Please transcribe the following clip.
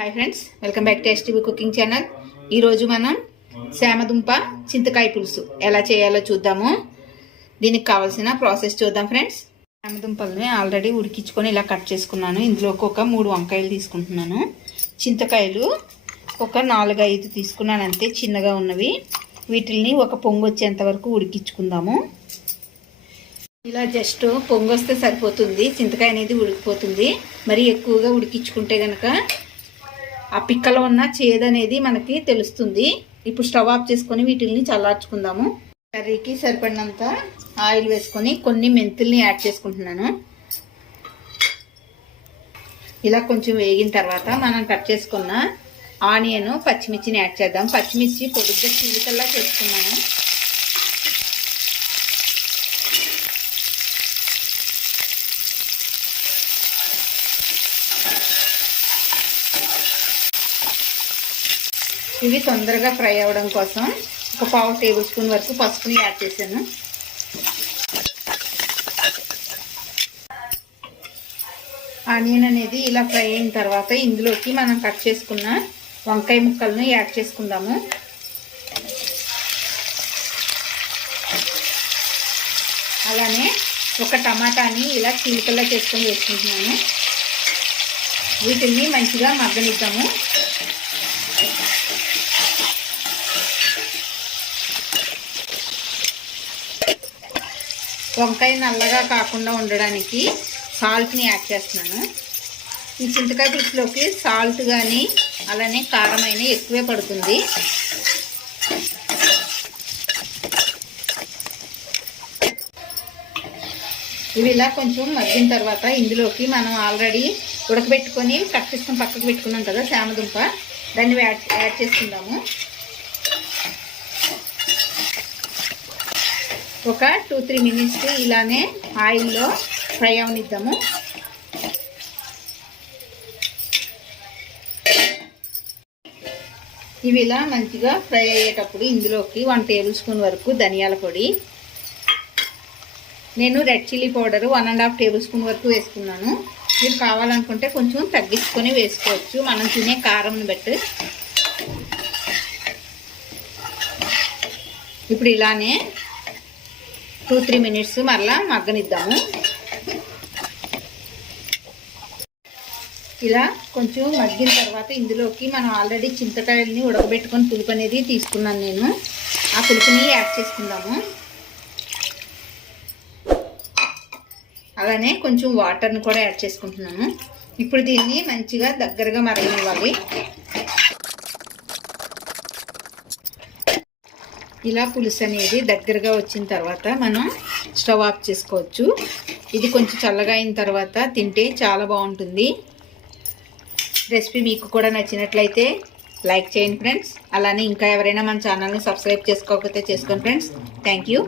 Hi friends, welcome back to STV cooking channel. ఈరోజు మనం శామదుంప చింతకాయ పులుసు ఎలా చేయాలో చూద్దాము. దీనికి కావాల్సిన ప్రాసెస్ చూద్దాం ఫ్రెండ్స్. శామదుంపల్ని ఆల్రెడీ ఉడికించుకొని ఇలా కట్ చేసుకున్నాను. ఇందులోకి ఒక 3 వంకాయలు తీసుకుంటున్నాను. చింతకాయలు ఒక 4-5 తీసుకున్నాను, అంతే చిన్నగా ఉన్నవి. వీటిల్ని ఒక పొంగు వచ్చేంత వరకు ఉడికించుకుందాము. ఇలా జస్ట్ పొంగు వస్తే సరిపోతుంది, చింతకాయ అనేది ఉడికిపోతుంది. మరి ఎక్కువగా ఉడికించుకుంటే కనుక ఆ పిక్కలో ఉన్న చేదు అనేది మనకి తెలుస్తుంది. ఇప్పుడు స్టవ్ ఆఫ్ చేసుకొని వీటిల్ని చల్లార్చుకుందాము. కర్రీకి సరిపడినంత ఆయిల్ వేసుకొని కొన్ని మెంతుల్ని యాడ్ చేసుకుంటున్నాను. ఇలా కొంచెం వేగిన తర్వాత మనం కట్ చేసుకున్న ఆనియన్, పచ్చిమిర్చిని యాడ్ చేద్దాం. పచ్చిమిర్చి పొడుగ్గా చీలికల్లా చేసుకున్నాను. ఇవి తొందరగా ఫ్రై అవ్వడం కోసం ఒక 1/2 టేబుల్ స్పూన్ వరకు పసుపుని యాడ్ చేశాను. ఆనియన్ అనేది ఇలా ఫ్రై అయిన తర్వాత ఇందులోకి మనం కట్ చేసుకున్న వంకాయ ముక్కలను యాడ్ చేసుకుందాము. అలానే ఒక టమాటాని ఇలా చీలికల్లా చేసుకొని వేసుకుంటున్నాను. వీటిని మంచిగా మగ్గనిద్దాము. వంకాయ నల్లగా కాకుండా ఉండడానికి సాల్ట్ని యాడ్ చేస్తున్నాను. ఈ చింతకాయ పులుసులోకి సాల్ట్ కానీ అలానే కారం అయినా ఎక్కువే పడుతుంది. ఇవి ఇలా కొంచెం మగ్గిన తర్వాత ఇందులోకి మనం ఆల్రెడీ ఉడకబెట్టుకొని కట్ చేసుకొని పక్కకు పెట్టుకున్నాం కదా శామదుంప, దాన్ని యాడ్ చేసుకుందాము. ఒక 2-3 మినిట్స్ ఇలానే ఆయిల్లో ఫ్రై అవనిద్దాము. ఇవి ఇలా మంచిగా ఫ్రై అయ్యేటప్పుడు ఇందులోకి 1 టేబుల్ స్పూన్ వరకు ధనియాల పొడి, నేను red chilli powder 1.5 table spoon వరకు వేసుకున్నాను. మీరు కావాలనుకుంటే కొంచెం తగ్గించుకొని వేసుకోవచ్చు, మనం తినే కారంని బట్టి. ఇప్పుడు ఇలానే 2-3 మినిట్స్ మరలా మగ్గనిద్దాము. ఇలా కొంచెం మగ్గిన తర్వాత ఇందులోకి మనం ఆల్రెడీ చింతకాయలని ఉడకబెట్టుకొని పులుపు అనేది తీసుకున్నాను నేను. ఆ పులుపుని యాడ్ చేసుకుందాము. అలానే కొంచెం వాటర్ని కూడా యాడ్ చేసుకుంటున్నాను. ఇప్పుడు దీన్ని మంచిగా దగ్గరగా మరగనివ్వాలి. ఇలా పులుసు అనేది దగ్గరగా వచ్చిన తర్వాత మనం స్టవ్ ఆఫ్ చేసుకోవచ్చు. ఇది కొంచెం చల్లగా అయిన తర్వాత తింటే చాలా బాగుంటుంది. రెసిపీ మీకు కూడా నచ్చినట్లయితే లైక్ చేయండి ఫ్రెండ్స్. అలానే ఇంకా ఎవరైనా మన ఛానల్ని సబ్స్క్రైబ్ చేసుకోకపోతే చేసుకోండి ఫ్రెండ్స్. Thank you.